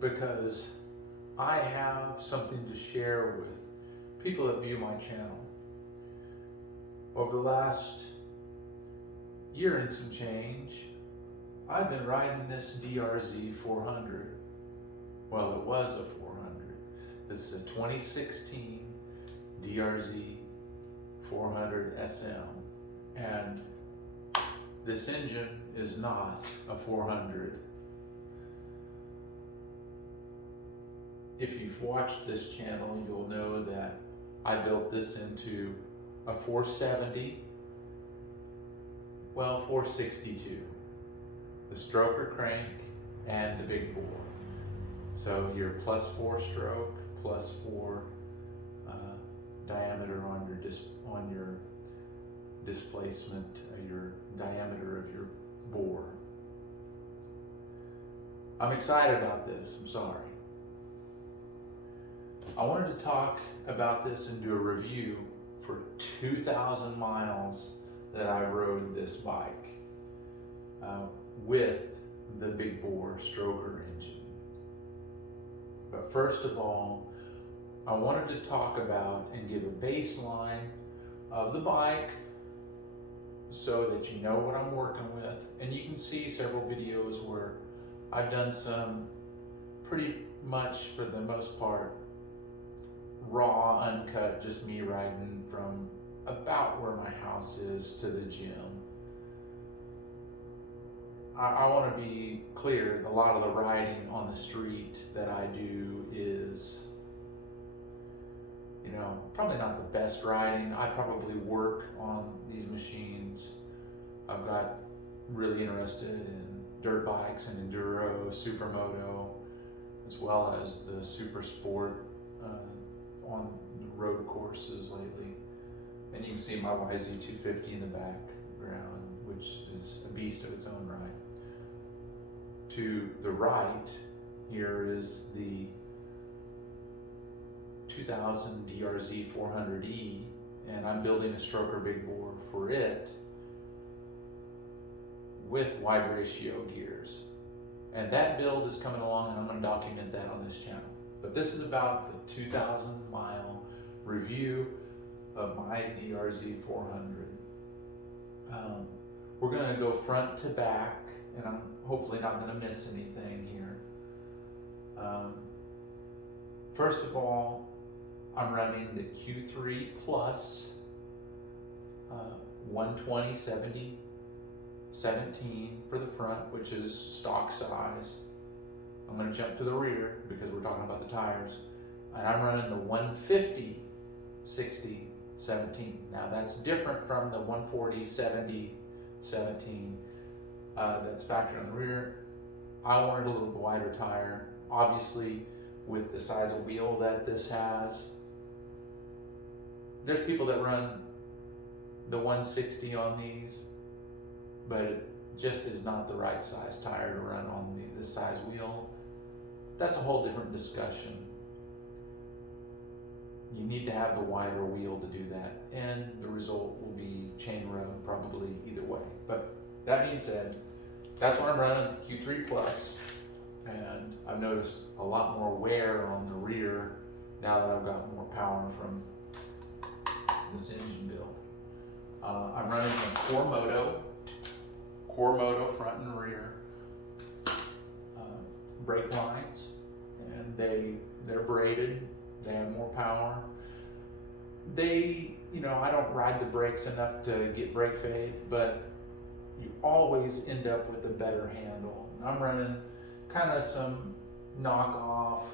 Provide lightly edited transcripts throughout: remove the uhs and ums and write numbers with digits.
because I have something to share with people that view my channel. Over the last year and some change, I've been riding this DRZ 400. Well, it was a 400. This is a 2016 DRZ 400 SM. And this engine is not a 400. If you've watched this channel, you'll know that I built this into a 470, well, 462. The stroker crank and the big bore. So your +4 stroke, +4 diameter on your displacement, your diameter of your bore. I'm excited about this, I'm sorry. I wanted to talk about this and do a review for 2,000 miles that I rode this bike with the big bore stroker engine. But first of all, I wanted to talk about and give a baseline of the bike so that you know what I'm working with. And you can see several videos where I've done some pretty much, for the most part, raw, uncut, just me riding from about where my house is to the gym. I want to be clear, a lot of the riding on the street that I do is, you know, probably not the best riding. I probably work on these machines. I've got really interested in dirt bikes and enduro, supermoto, as well as the super sport on the road courses lately. And you can see my YZ250 in the background, which is a beast of its own right. To the right here is the 2000 DRZ 400E, and I'm building a stroker big bore for it with wide ratio gears. And that build is coming along, and I'm going to document that on this channel. But this is about the 2,000 mile review of my DRZ 400. We're going to go front to back, and I'm hopefully not going to miss anything here. First of all, I'm running the Q3 Plus 120/70/17 for the front, which is stock size. I'm going to jump to the rear because we're talking about the tires. And I'm running the 150/60/17. Now that's different from the 140/70/17 that's factored on the rear. I wanted a little wider tire. Obviously, with the size of wheel that this has, there's people that run the 160 on these, but it just is not the right size tire to run on this size wheel. That's a whole different discussion. You need to have the wider wheel to do that, and the result will be chain rub probably either way. But that being said, that's what I'm running, the Q3 Plus, and I've noticed a lot more wear on the rear now that I've got more power from this engine build. I'm running the Core Moto front and rear brake lines, and they're braided. They have more power. You know, I don't ride the brakes enough to get brake fade, but you always end up with a better handle. I'm running kind of some knockoff,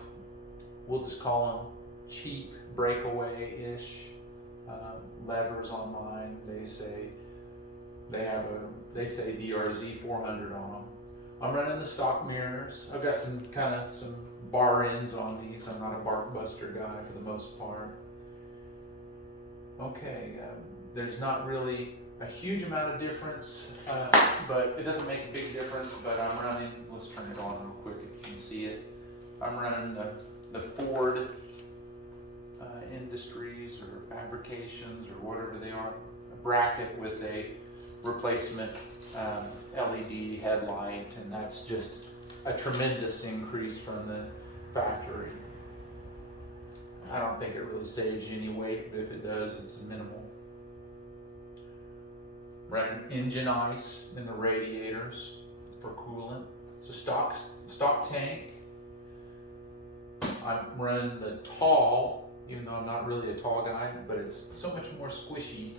we'll just call them cheap breakaway-ish levers on mine. They say DRZ 400 on them. I'm running the stock mirrors. I've got some bar ends on these. I'm not a bark buster guy for the most part. Okay, there's not really a huge amount of difference, but it doesn't make a big difference. But I'm running, let's turn it on real quick if you can see it. I'm running the Ford Industries or Fabrications or whatever they are, a bracket with a replacement LED headlight, and that's just a tremendous increase from the factory. I don't think it really saves you any weight, but if it does, it's minimal. Running engine ice in the radiators for coolant. It's a stock tank. I'm running the tall, even though I'm not really a tall guy, but it's so much more squishy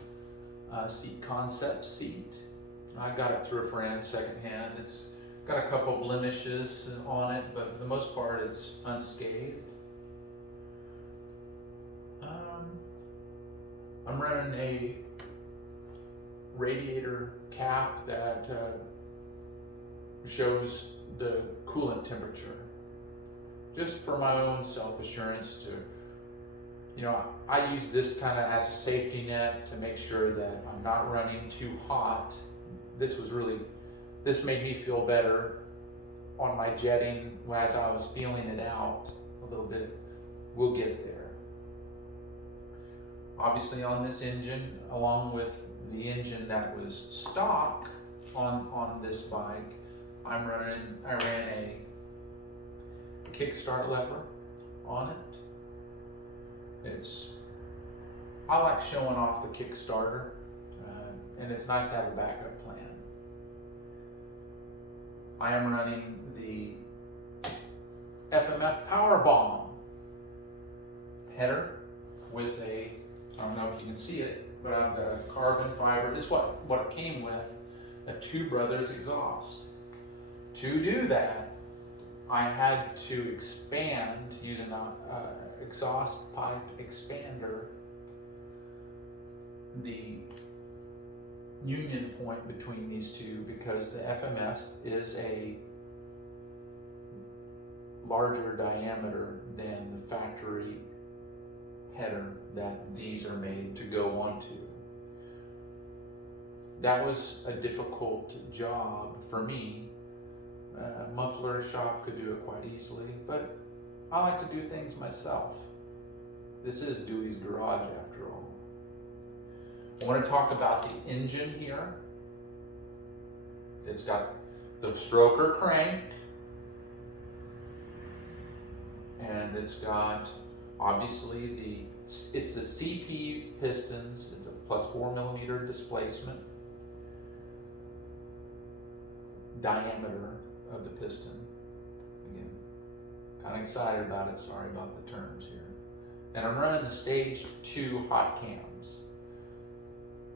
seat, concept seat. I got it through a friend secondhand. It's got a couple blemishes on it, but for the most part it's unscathed. I'm running a radiator cap that shows the coolant temperature, just for my own self-assurance to, I use this kind of as a safety net to make sure that I'm not running too hot. This made me feel better on my jetting as I was feeling it out a little bit. We'll get there. Obviously on this engine, along with the engine that was stock on this bike, I ran a kickstart lever on it. I like showing off the Kickstarter, and it's nice to have a backup plan. I am running the FMF Power Bomb header with I don't know if you can see it, but I've got a carbon fiber. This is what it came with, a Two Brothers exhaust. To do that, I had to expand using an exhaust pipe expander the union point between these two, because the FMS is a larger diameter than the factory header that these are made to go onto. That was a difficult job for me. A muffler shop could do it quite easily, but I like to do things myself. This is Dewey's Garage after all. I want to talk about the engine here. It's got the stroker crank, and it's got obviously it's the CP pistons. It's a plus 4mm displacement diameter of the piston. Again, kind of excited about it. Sorry about the terms here. And I'm running the stage 2 hot cams.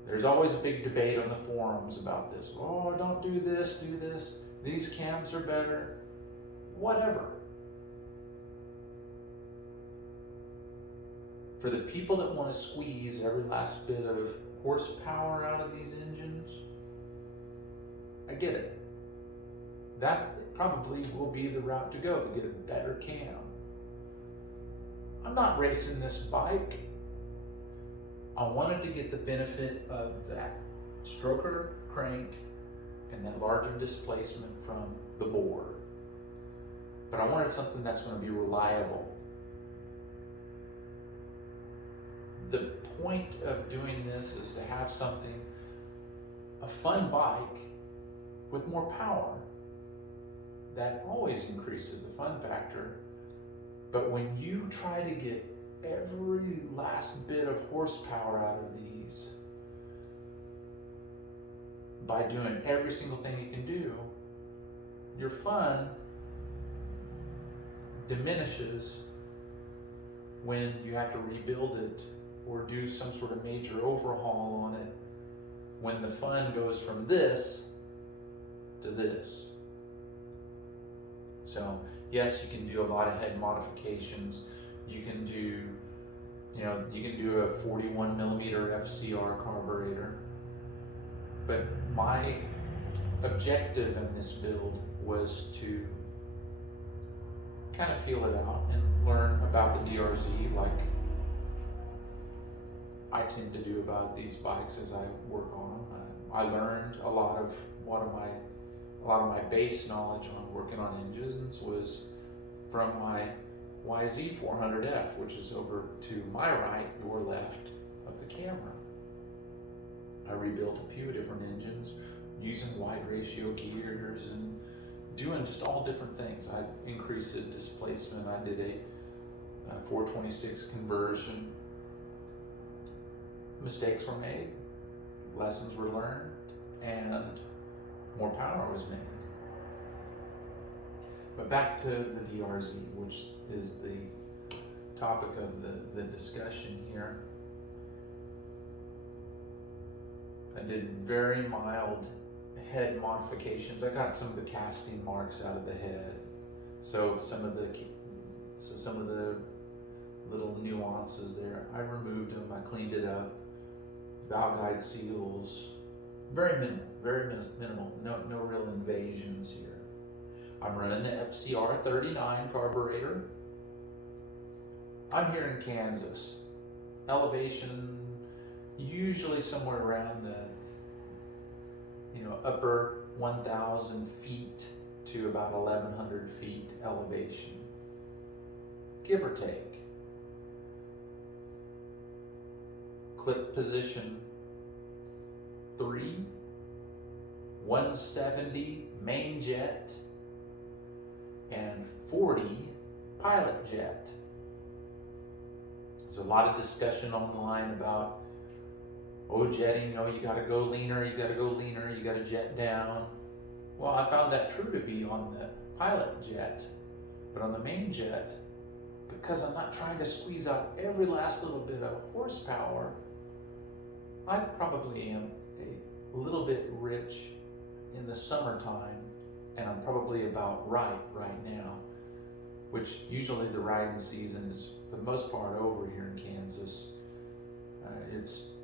There's always a big debate on the forums about this. Oh, don't do this, do this. These cams are better. Whatever. For the people that want to squeeze every last bit of horsepower out of these engines, I get it. That probably will be the route to go, to get a better cam. I'm not racing this bike. I wanted to get the benefit of that stroker crank and that larger displacement from the bore. But I wanted something that's going to be reliable. The point of doing this is to have something, a fun bike with more power. That always increases the fun factor. But when you try to get every last bit of horsepower out of these by doing every single thing you can do, your fun diminishes when you have to rebuild it or do some sort of major overhaul on it, when the fun goes from this to this. So yes, you can do a lot of head modifications. You can do, a 41mm FCR carburetor. But my objective in this build was to kind of feel it out and learn about the DRZ, like I tend to do about these bikes as I work on them. I learned a lot of my base knowledge on working on engines was from my YZ400F, which is over to my right, your left of the camera. I rebuilt a few different engines using wide ratio gears and doing just all different things. I increased the displacement. I did a 426 conversion. Mistakes were made, lessons were learned, and more power was made. But back to the DRZ, which is the topic of the discussion here. I did very mild head modifications. I got some of the casting marks out of the head. So some of the little nuances there, I removed them, I cleaned it up. Valve guide seals, very minimal, no real invasions here. I'm running the FCR 39 carburetor. I'm here in Kansas. Elevation usually somewhere around the upper 1,000 feet to about 1,100 feet elevation, give or take. Clip position 3, 170 main jet, and 40 pilot jet. There's a lot of discussion online about, jetting, you gotta go leaner, you gotta jet down. Well, I found that true to be on the pilot jet, but on the main jet, because I'm not trying to squeeze out every last little bit of horsepower, I probably am a little bit rich in the summertime, and I'm probably about right now, which usually the riding season is for the most part over here in Kansas.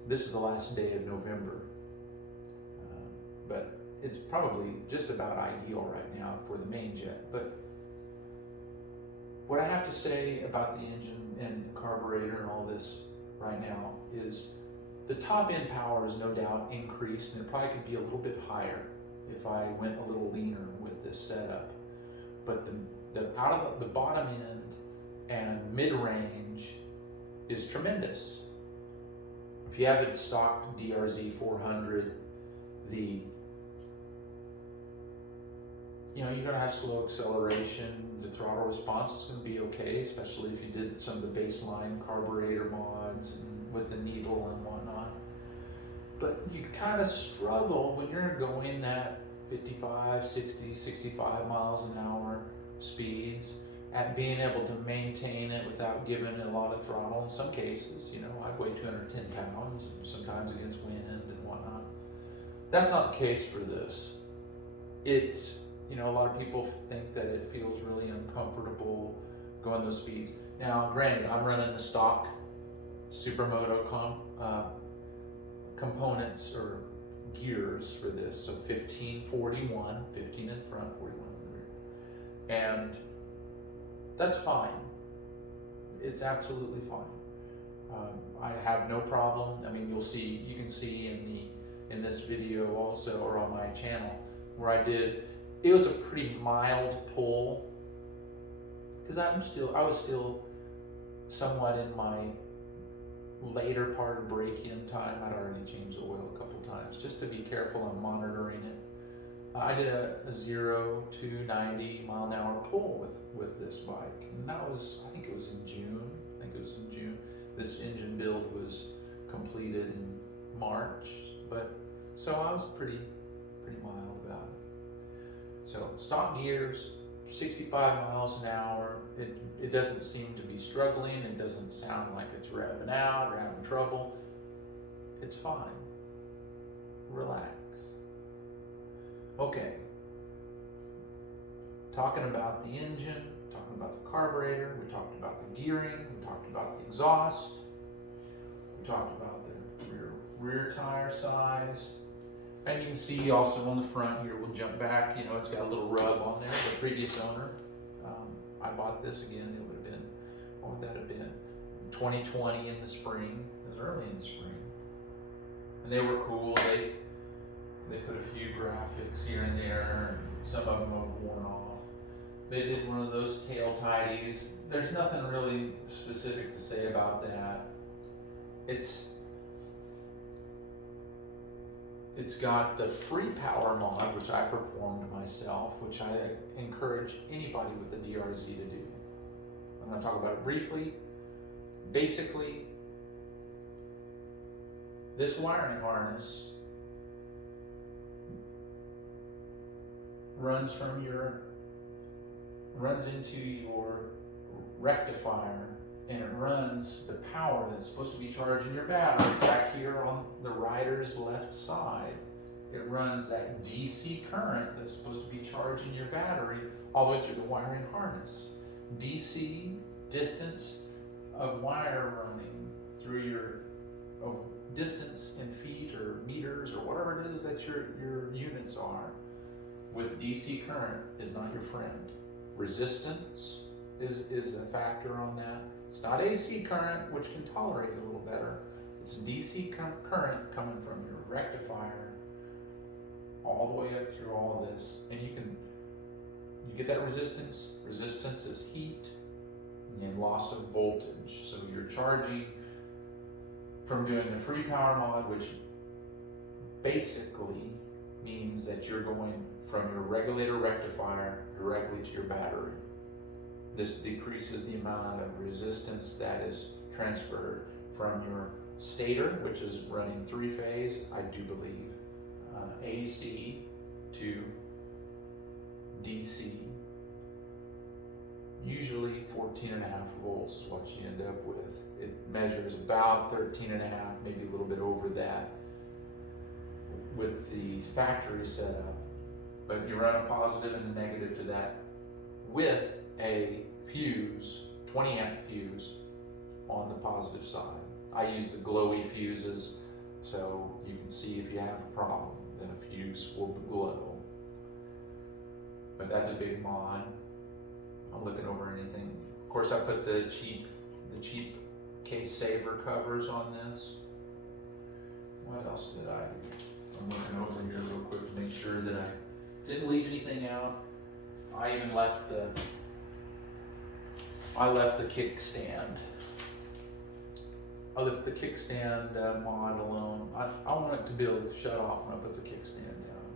This is the last day of November, but it's probably just about ideal right now for the main jet. But what I have to say about the engine and carburetor and all this right now is the top end power is no doubt increased, and it probably could be a little bit higher if I went a little leaner with this setup. But the out of the bottom end and mid-range is tremendous. If you have a stock DRZ 400, you're going to have slow acceleration. The throttle response is going to be okay, especially if you did some of the baseline carburetor mods and with the needle and whatnot. But you kind of struggle when you're going that 55, 60, 65 miles an hour speeds at being able to maintain it without giving it a lot of throttle. In some cases, I weigh 210 pounds, sometimes against wind and whatnot. That's not the case for this. A lot of people think that it feels really uncomfortable going those speeds. Now, granted, I'm running the stock Supermoto components or gears for this, so 15, 41, 15 in front, 41 in the rear. And that's fine. It's absolutely fine. I have no problem. I mean, you can see in this video also, or on my channel, where it was a pretty mild pull, because I was still somewhat in my later part of break-in time. I'd already changed the oil a couple times just to be careful on monitoring it. I did a 0 to 90 mile an hour pull with this bike, and that was, I think it was in June. This engine build was completed in March, so I was pretty mild about it. So stock gears, 65 miles an hour. It doesn't seem to be struggling. It doesn't sound like it's revving out or having trouble. It's fine. Relax. Okay. Talking about the engine, talking about the carburetor, we talked about the gearing, we talked about the exhaust, we talked about the rear tire size. And you can see also on the front here, we'll jump back, it's got a little rub on there. The previous owner, I bought this again, it would have been, what would that have been? 2020 in the spring, it was early in the spring. And they were cool, they put a few graphics here and there, and some of them were worn off. They did one of those tail tidies. There's nothing really specific to say about that. It's got the free power mod, which I performed myself, which I encourage anybody with the DRZ to do. I'm going to talk about it briefly. Basically, this wiring harness runs into your rectifier, and it runs the power that's supposed to be charging your battery back here on the rider's left side. It runs that DC current that's supposed to be charging your battery all the way through the wiring harness. DC, distance of wire running through your distance in feet or meters or whatever it is that your units are, with DC current is not your friend. Resistance is a factor on that. It's not AC current, which can tolerate it a little better. It's DC current coming from your rectifier all the way up through all of this. And you get that resistance. Resistance is heat and loss of voltage. So you're charging from doing the free power mod, which basically means that you're going from your regulator rectifier directly to your battery. This decreases the amount of resistance that is transferred from your stator, which is running three-phase, I do believe, AC to DC. Usually 14.5 volts is what you end up with. It measures about 13.5, maybe a little bit over that with the factory setup. But you run a positive and a negative to that with a fuse, 20 amp fuse on the positive side. I use the glowy fuses so you can see if you have a problem, then a fuse will glow. But that's a big mod. I'm looking over anything. Of course, I put the cheap case saver covers on this. What else did I do? I'm looking over here real quick to make sure that I didn't leave anything out. I even left the kickstand. I left the kickstand mod alone. I want it to be able to shut off when I put the kickstand down.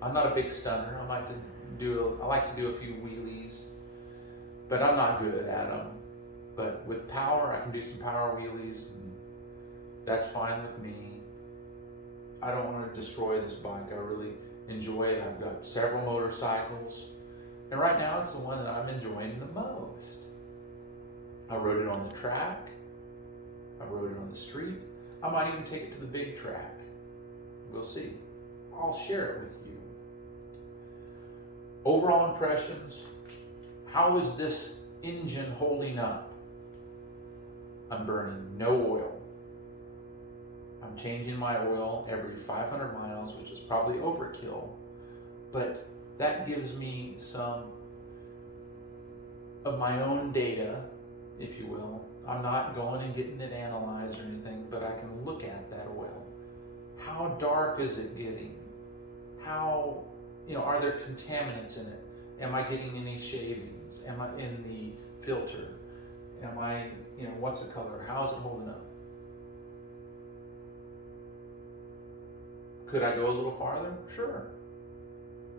I'm not a big stunner. I like to do a few wheelies, but I'm not good at them. But with power, I can do some power wheelies, and that's fine with me. I don't want to destroy this bike. I really enjoy it. I've got several motorcycles, and right now it's the one that I'm enjoying the most. I rode it on the track. I rode it on the street. I might even take it to the big track. We'll see. I'll share it with you. Overall impressions. How is this engine holding up? I'm burning no oil. I'm changing my oil every 500 miles, which is probably overkill, but that gives me some of my own data, if you will. I'm not going and getting it analyzed or anything, but I can look at that oil. How dark is it getting? How, are there contaminants in it? Am I getting any shavings? Am I in the filter? Am I, what's the color? How's it holding up? Could I go a little farther? Sure.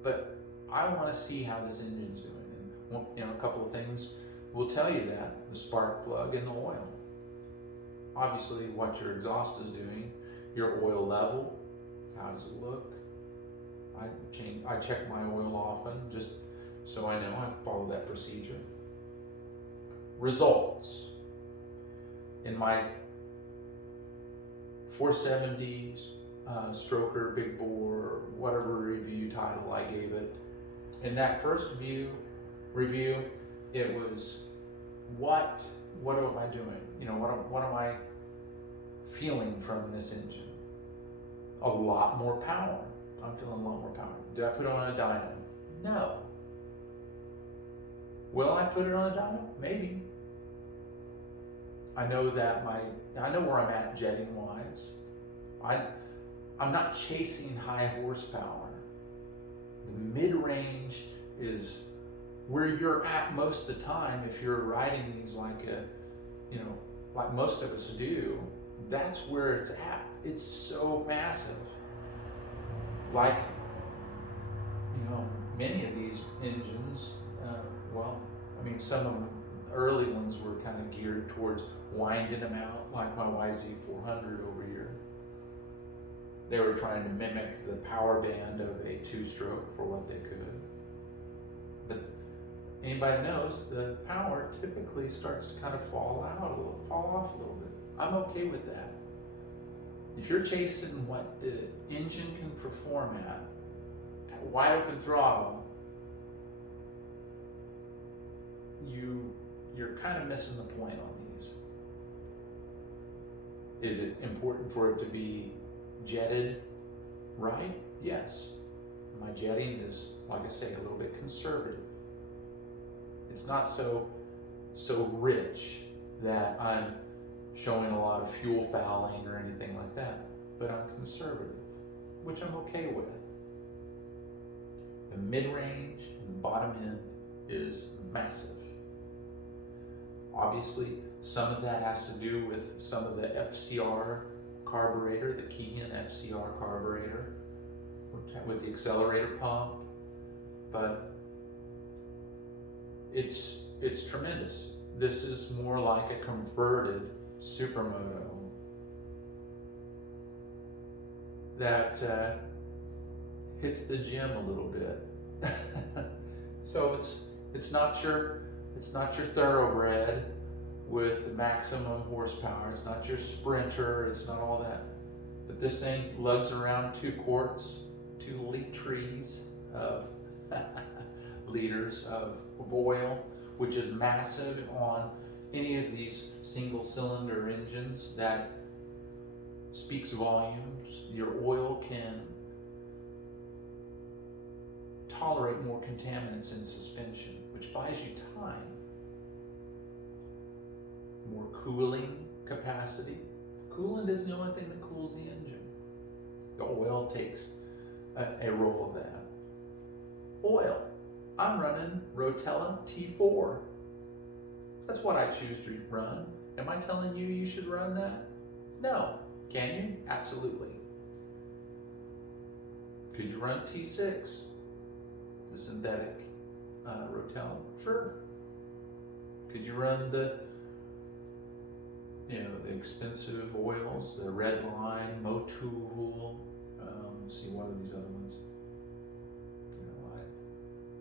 But I want to see how this engine's doing. And a couple of things will tell you that. The spark plug and the oil. Obviously what your exhaust is doing, your oil level, how does it look? I check my oil often just so I know I follow that procedure. Results. In my 470s, stroker, big bore, whatever review title I gave it. In that first review, it was what am I doing? What am I feeling from this engine? A lot more power. I'm feeling a lot more power. Did I put it on a dyno? No. Will I put it on a dyno? Maybe. I know where I'm at jetting wise. I'm not chasing high horsepower. The mid-range is where you're at most of the time if you're riding these like most of us do. That's where it's at. It's so massive. like, many of these engines, some of them, early ones were kind of geared towards winding them out, like my YZ400 over here. They were trying to mimic the power band of a two-stroke for what they could. But anybody knows the power typically starts to kind of fall off a little bit. I'm okay with that. If you're chasing what the engine can perform at wide open throttle, you're kind of missing the point on these. Is it important for it to be jetted right? Yes. My jetting is, like I say, a little bit conservative. It's not so rich that I'm showing a lot of fuel fouling or anything like that, but I'm conservative, which I'm okay with. The mid-range and the bottom end is massive. Obviously, some of that has to do with some of the FCR carburetor, the Keehan FCR carburetor with the accelerator pump, but it's tremendous. This is more like a converted supermoto that hits the gym a little bit. So it's not your thoroughbred with maximum horsepower. It's not your sprinter. It's not all that. But this thing lugs around 2 liters of liters of oil, which is massive on any of these single-cylinder engines. That speaks volumes. Your oil can tolerate more contaminants in suspension, which buys you time. More cooling capacity. Coolant isn't the only thing that cools the engine. The oil takes a role of that. Oil. I'm running Rotella T4. That's what I choose to run. Am I telling you you should run that? No. Can you? Absolutely. Could you run T6? The synthetic Rotella? Sure. Could you run the expensive oils, the Red Line, Motul, let's see, what are these other ones?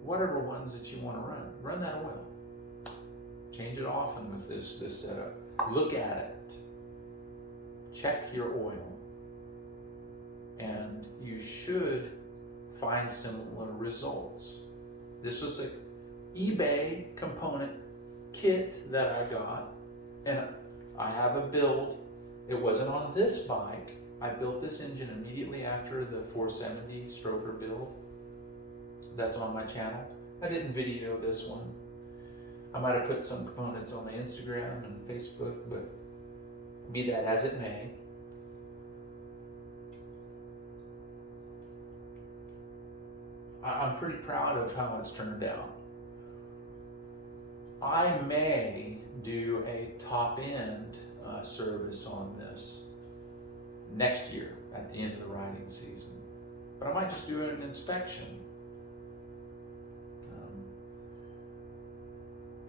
Whatever ones that you want to run that oil. Change it often with this setup. Look at it. Check your oil. And you should find similar results. This was an eBay component kit that I got, and I have a build. It wasn't on this bike. I built this engine immediately after the 470 stroker build. That's on my channel. I didn't video this one. I might have put some components on my Instagram and Facebook, but be that as it may. I'm pretty proud of how it's turned out. I may do a top-end service on this next year at the end of the riding season, but I might just do an inspection.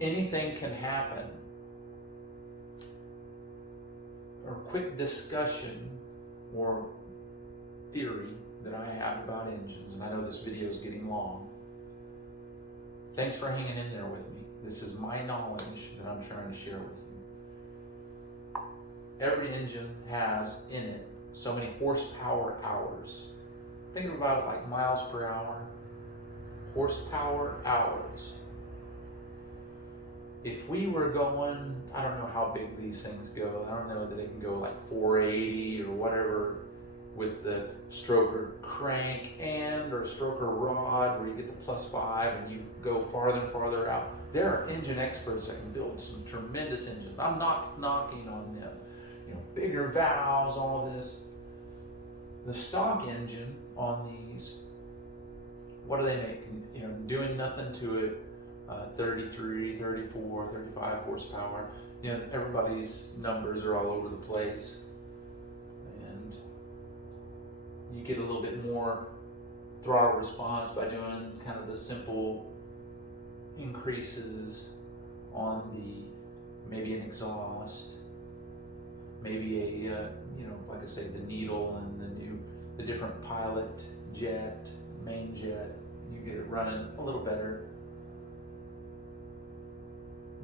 Anything can happen. Or quick discussion or theory that I have about engines, and I know this video is getting long. Thanks for hanging in there with me. This is my knowledge that I'm trying to share with you. Every engine has in it so many horsepower hours. Think about it like miles per hour, horsepower hours. If we were going, I don't know how big these things go. I don't know that they can go like 480 or whatever with the stroker crank end or stroker rod where you get the +5 and you go farther and farther out. There are engine experts that can build some tremendous engines. I'm not knocking on them. Bigger valves, all this. The stock engine on these, what do they make? Doing nothing to it, 33, 34, 35 horsepower. Everybody's numbers are all over the place. And you get a little bit more throttle response by doing kind of the simple increases on maybe an exhaust, maybe a like I say, the needle and the different pilot jet, main jet. You get it running a little better.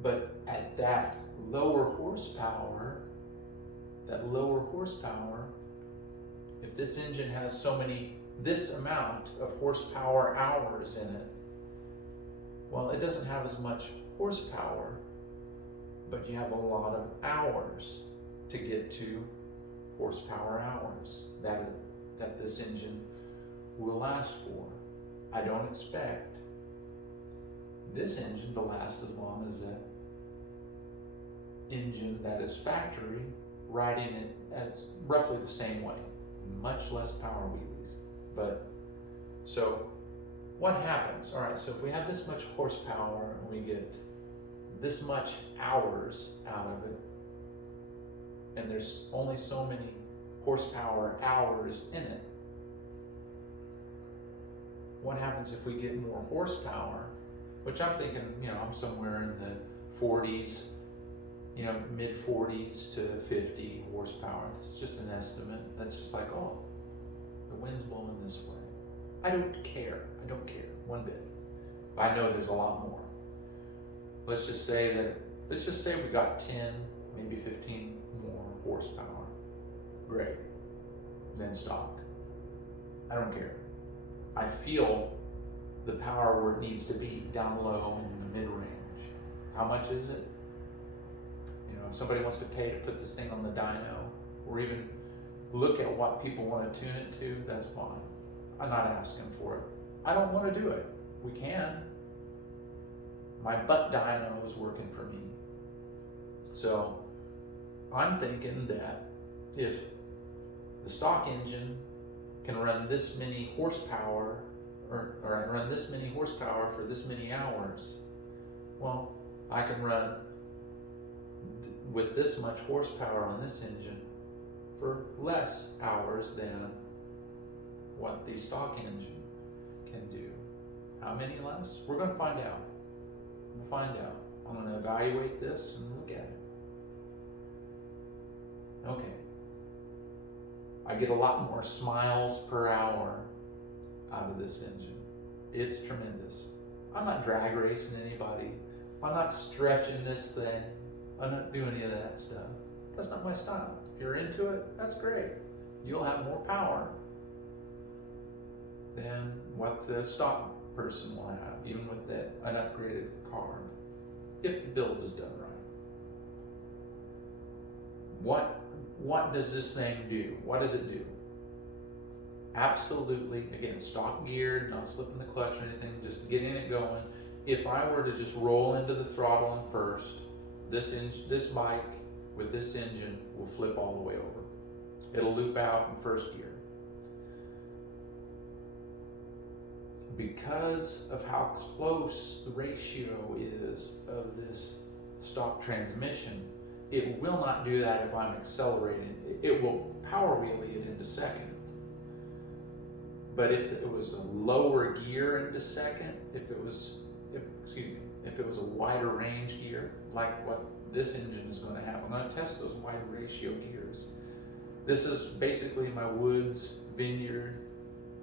But at that lower horsepower, if this engine has this amount of horsepower hours in it, well, it doesn't have as much horsepower, but you have a lot of hours to get to horsepower hours that this engine will last for. I don't expect this engine to last as long as an engine that is factory riding it as roughly the same way, much less power wheelies. But so what happens? All right, so if we have this much horsepower and we get this much hours out of it, and there's only so many horsepower hours in it, what happens if we get more horsepower? Which I'm thinking, I'm somewhere in the 40s, mid 40s to 50 horsepower. It's just an estimate. That's just like, oh, the wind's blowing this way. I don't care one bit. I know there's a lot more. Let's just say we got 10, maybe 15 more horsepower. Great. Then stock. I don't care. I feel the power where it needs to be, down low in the mid-range. How much is it? If somebody wants to pay to put this thing on the dyno, or even look at what people want to tune it to, that's fine. I'm not asking for it. I don't want to do it. We can. My butt dyno is working for me. So I'm thinking that if the stock engine can run this many horsepower, or run this many horsepower for this many hours, well, I can run with this much horsepower on this engine for less hours than what the stock engine can do. How many less? We're going to find out. We'll find out. I'm going to evaluate this and look at it. Okay. I get a lot more miles per hour out of this engine. It's tremendous. I'm not drag racing anybody. I'm not stretching this thing. I'm not doing any of that stuff. That's not my style. If you're into it, that's great. You'll have more power than what the stock person will have, even with an upgraded carb, if the build is done right. What does this thing do? What does it do? Absolutely, again, stock geared, not slipping the clutch or anything, just getting it going. If I were to just roll into the throttle in first, this bike with this engine will flip all the way over. It'll loop out in first gear. Because of how close the ratio is of this stock transmission, it will not do that if I'm accelerating. It will power wheelie it into second. But if it was a lower gear into second, if it was a wider range gear, like what this engine is going to have, I'm going to test those wider ratio gears. This is basically my woods vineyard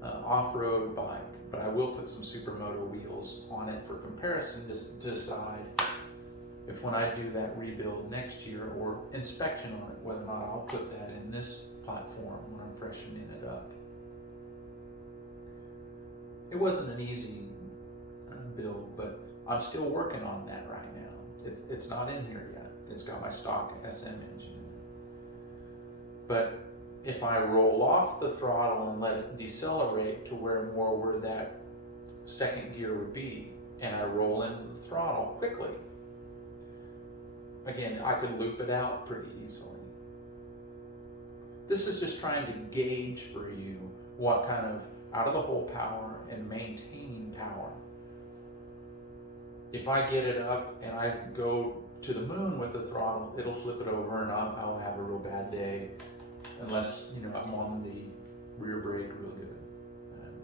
off-road bike, but I will put some Supermoto wheels on it for comparison, just to decide if when I do that rebuild next year or inspection on it, whether or not I'll put that in this platform when I'm freshening it up. It wasn't an easy build, but I'm still working on that right now. It's not in here yet. It's got my stock SM engine in it. But if I roll off the throttle and let it decelerate to where that second gear would be, and I roll into the throttle quickly, again, I could loop it out pretty easily. This is just trying to gauge for you what kind of out of the hole power and maintaining power. If I get it up and I go to the moon with the throttle, it'll flip it over and I'll have a real bad day unless I'm on the rear brake real good.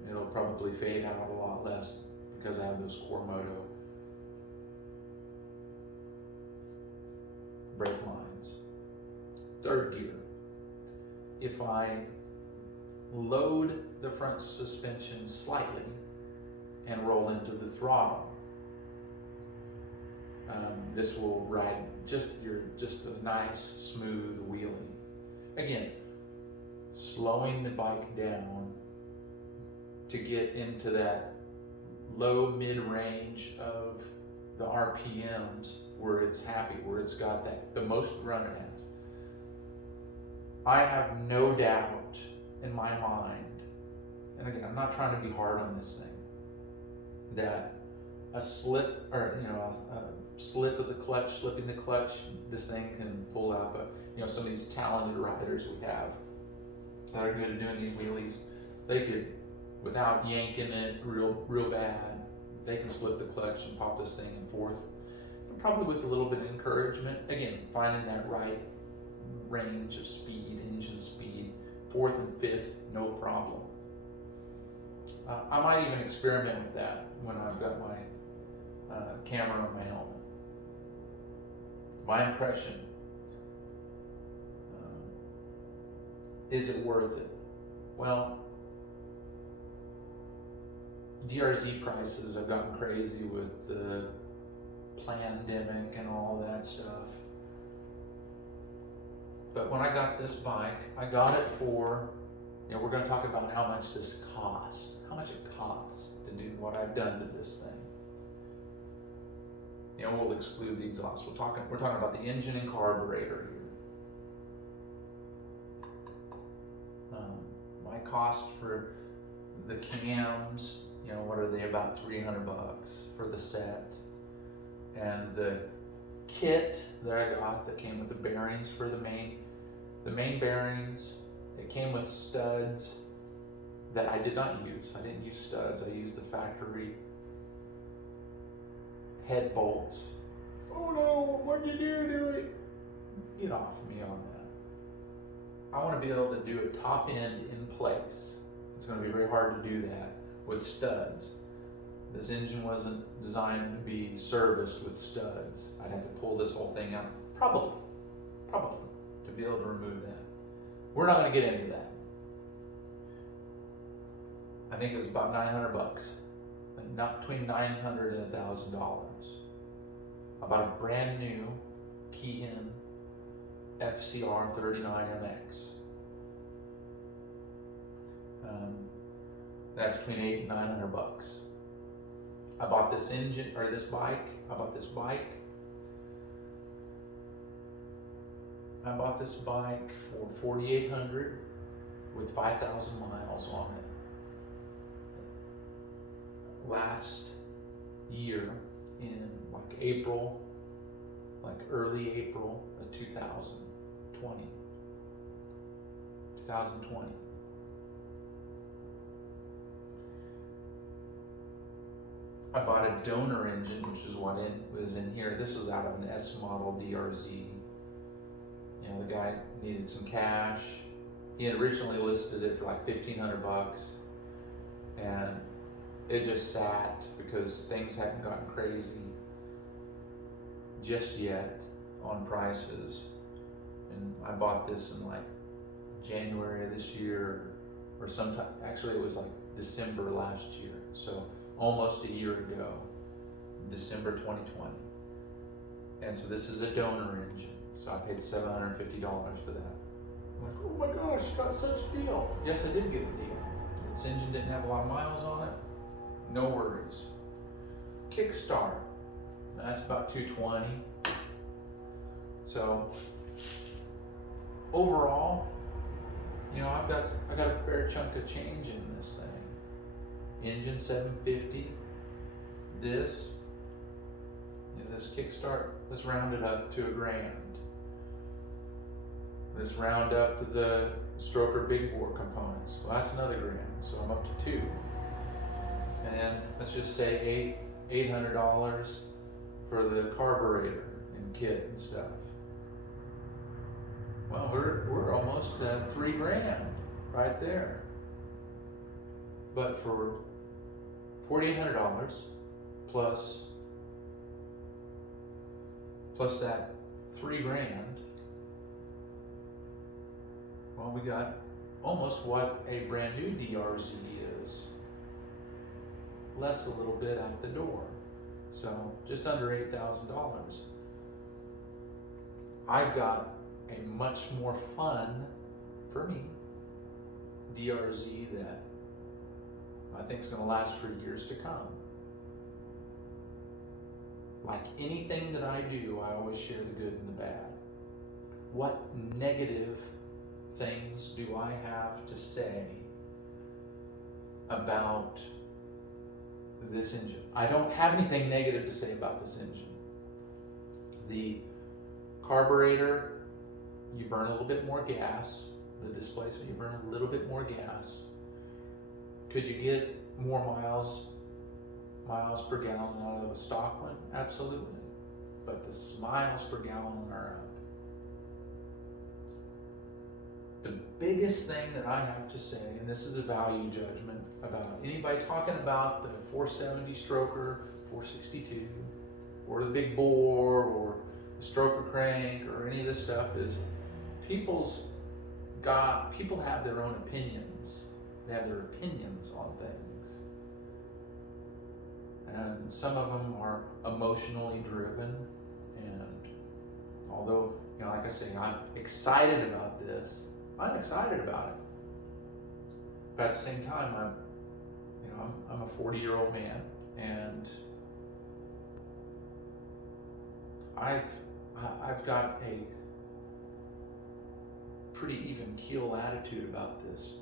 It'll probably fade out a lot less because I have those Quormoto brake lines. Third gear. If I load the front suspension slightly and roll into the throttle, this will ride just a nice smooth wheelie. Again, slowing the bike down to get into that low mid-range of the RPMs where it's happy, where it's got the most run it has. I have no doubt in my mind, and again, I'm not trying to be hard on this thing, that a slip or a slip of the clutch, slipping the clutch, this thing can pull out. But some of these talented riders we have that are good at doing these wheelies, they could, without yanking it real bad, they can slip the clutch and pop this thing and forth. And probably with a little bit of encouragement, again, finding that right range of speed, engine speed, fourth and fifth, no problem. I might even experiment with that when I've got my camera on my helmet. My impression, is it worth it? Well, DRZ prices have gotten crazy with the pandemic and all that stuff. But when I got this bike, I got it for, we're going to talk about how much this cost, how much it costs to do what I've done to this thing. We'll exclude the exhaust. We're talking about the engine and carburetor here. My cost for the cams, what are they, about $300 for the set, and the kit that I got that came with the bearings for the main bearings. It came with studs that I did not use. I didn't use studs. I used the factory head bolts. Oh no, what did you do? Get off me on that. I want to be able to do a top end in place. It's going to be very hard to do that with studs. This engine wasn't designed to be serviced with studs. I'd have to pull this whole thing out, probably, to be able to remove that. We're not going to get into that. I think it was about $900, not between $900 and $1,000. I bought a brand new Keihin FCR 39MX. That's between $800 and $900. I bought this bike. I bought this bike for $4,800 with 5,000 miles on it. Last year in early April of 2020. I bought a donor engine, which is what was in here. This was out of an S model DRZ. The guy needed some cash. He had originally listed it for like $1,500, and it just sat because things hadn't gotten crazy just yet on prices. And I bought this in like January of this year, or sometime, actually it was like December last year. So almost a year ago, December 2020. And so this is a donor engine. So I paid $750 for that. I'm like, oh my gosh, you got such a deal. Yes, I did get a deal. This engine didn't have a lot of miles on it. No worries. Kickstart, that's about $220. So overall, I got a fair chunk of change in this thing. Engine $750. This kickstart, let's round it up to $1,000. Let's round up the stroker big bore components. Well, that's another $1,000, so I'm up to $2,000. And let's just say $800 for the carburetor and kit and stuff. Well, we're almost at $3,000 right there. But for $4,800 plus that $3,000, well, we got almost what a brand new DRZ is, less a little bit at the door. So just under $8,000. I've got a much more fun, for me, DRZ that I think is going to last for years to come. Like anything that I do, I always share the good and the bad. What negative things do I have to say about this engine? I don't have anything negative to say about this engine. The carburetor, you burn a little bit more gas. The displacement, you burn a little bit more gas. Could you get more miles per gallon out of a stock one? Absolutely. But the miles per gallon are up. The biggest thing that I have to say, and this is a value judgment about anybody talking about the 470 stroker, 462, or the big bore, or the stroker crank, or any of this stuff, is people have their own opinions. They have their opinions on things. And some of them are emotionally driven. And although, like I say, I'm excited about this, I'm excited about it. But at the same time, I'm a 40-year-old man, and I've got a pretty even keel attitude about this.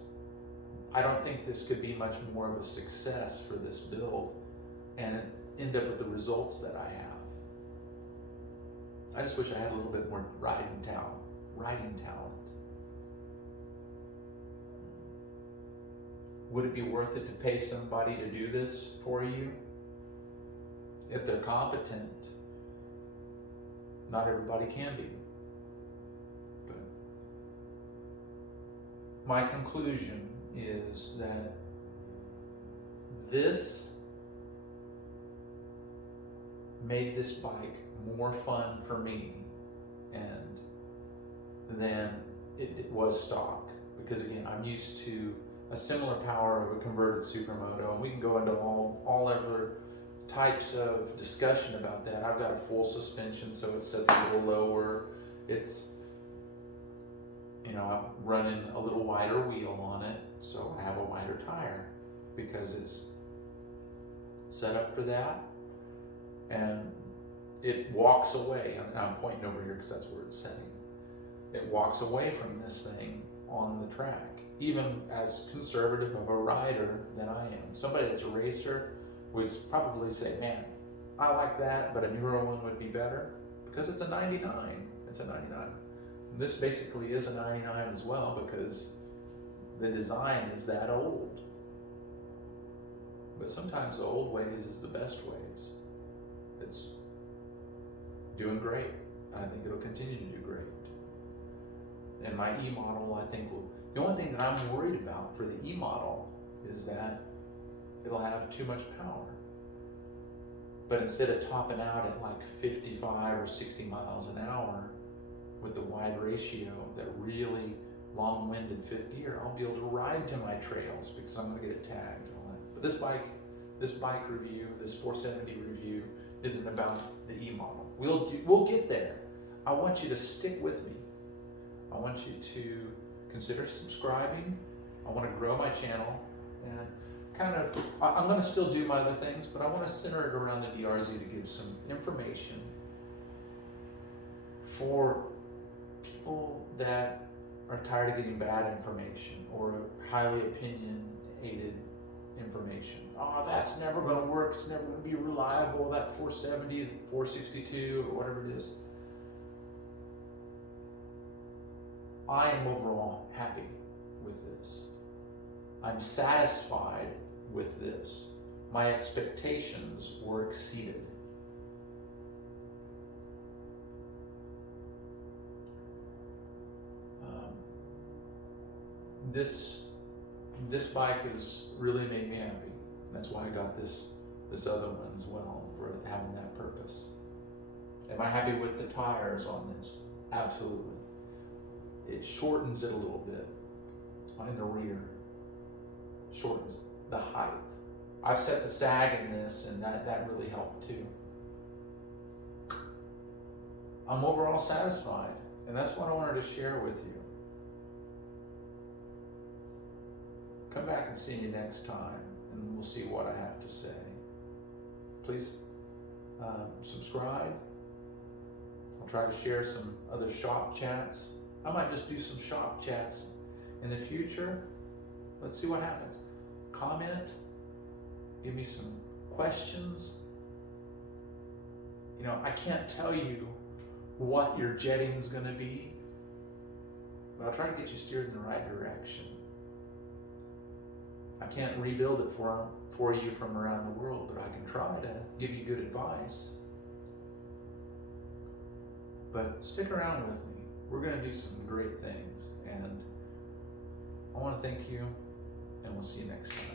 I don't think this could be much more of a success for this build and end up with the results that I have. I just wish I had a little bit more riding talent. Would it be worth it to pay somebody to do this for you? If they're competent. Not everybody can be. But my conclusion is that this made this bike more fun for me than it was stock. Because again, I'm used to a similar power of a converted supermoto, and we can go into all other types of discussion about that. I've got a full suspension, so it sits a little lower. I'm running a little wider wheel on it, so I have a wider tire because it's set up for that. And it walks away. I'm pointing over here because that's where it's sitting. It walks away from this thing on the track, even as conservative of a rider than I am. Somebody that's a racer would probably say, man, I like that, but a newer one would be better, because it's a 99. It's a 99. This basically is a 99 as well, because the design is that old. But sometimes the old ways is the best ways. It's doing great, and I think it'll continue to do great. And my E-model, I think, the only thing that I'm worried about for the E-model is that it'll have too much power. But instead of topping out at like 55 or 60 miles an hour with the wide ratio, that really long-winded fifth gear, I'll be able to ride to my trails because I'm going to get it tagged and all that. But this bike review, this 470 review, isn't about the E-model. We'll get there. I want you to stick with me. I want you to consider subscribing. I want to grow my channel, and I'm going to still do my other things, but I want to center it around the DRZ to give some information for people that are tired of getting bad information or highly opinionated information. Oh, that's never going to work. It's never going to be reliable. That 470, 462, or whatever it is. I am overall happy with this. I'm satisfied with this. My expectations were exceeded. this bike has really made me happy. That's why I got this other one as well, for having that purpose. Am I happy with the tires on this? Absolutely. It shortens it a little bit in the rear. Shortens the height. I've set the sag in this, and that really helped too. I'm overall satisfied, and that's what I wanted to share with you. Come back and see you next time, and we'll see what I have to say. Please subscribe. I'll try to share some other shop chats. I might just do some shop chats in the future. Let's see what happens. Comment. Give me some questions. You know, I can't tell you what your jetting's going to be, but I'll try to get you steered in the right direction. I can't rebuild it for you from around the world, but I can try to give you good advice. But stick around with me. We're going to do some great things, and I want to thank you, and we'll see you next time.